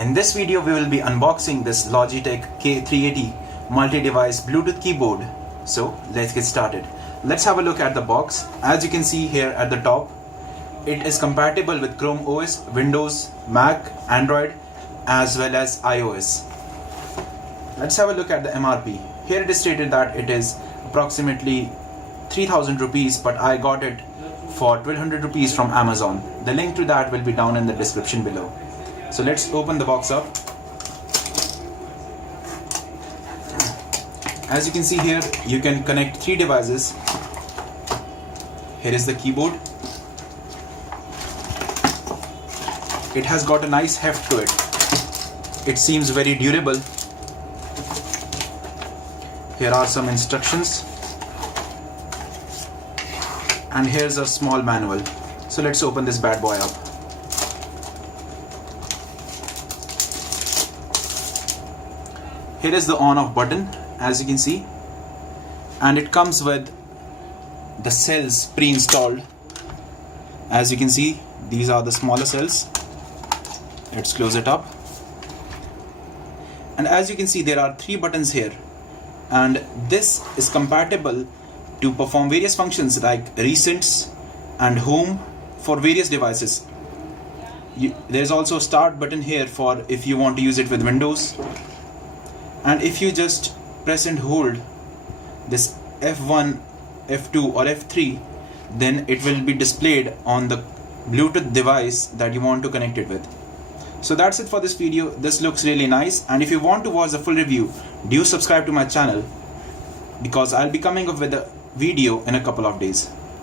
In this video we will be unboxing this Logitech K380 multi-device Bluetooth keyboard. So let's get started. Let's have a look at the box. As you can see here at the top, it is compatible with Chrome OS, Windows, Mac, Android as well as iOS. Let's have a look at the MRP. Here it is stated that it is approximately 3000 rupees, but I got it for 1200 rupees from Amazon. The link to that will be down in the description below. So let's open the box up. As you can see here, you can connect 3 devices. Here is the keyboard. It has got a nice heft to it. It seems very durable. Here are some instructions. And here's a small manual. So let's open this bad boy up. Here is the on off button, as you can see, and it comes with the cells pre-installed. As you can see, these are the smaller cells. Let's close it up. And as you can see, there are 3 buttons here, and this is compatible to perform various functions like recents and home for various devices. There's also a start button here for if you want to use it with Windows. And if you just press and hold this F1, F2 or F3, then it will be displayed on the Bluetooth device that you want to connect it with. So that's it for this video. This looks really nice, and if you want to watch the full review, do subscribe to my channel because I'll be coming up with a video in a couple of days.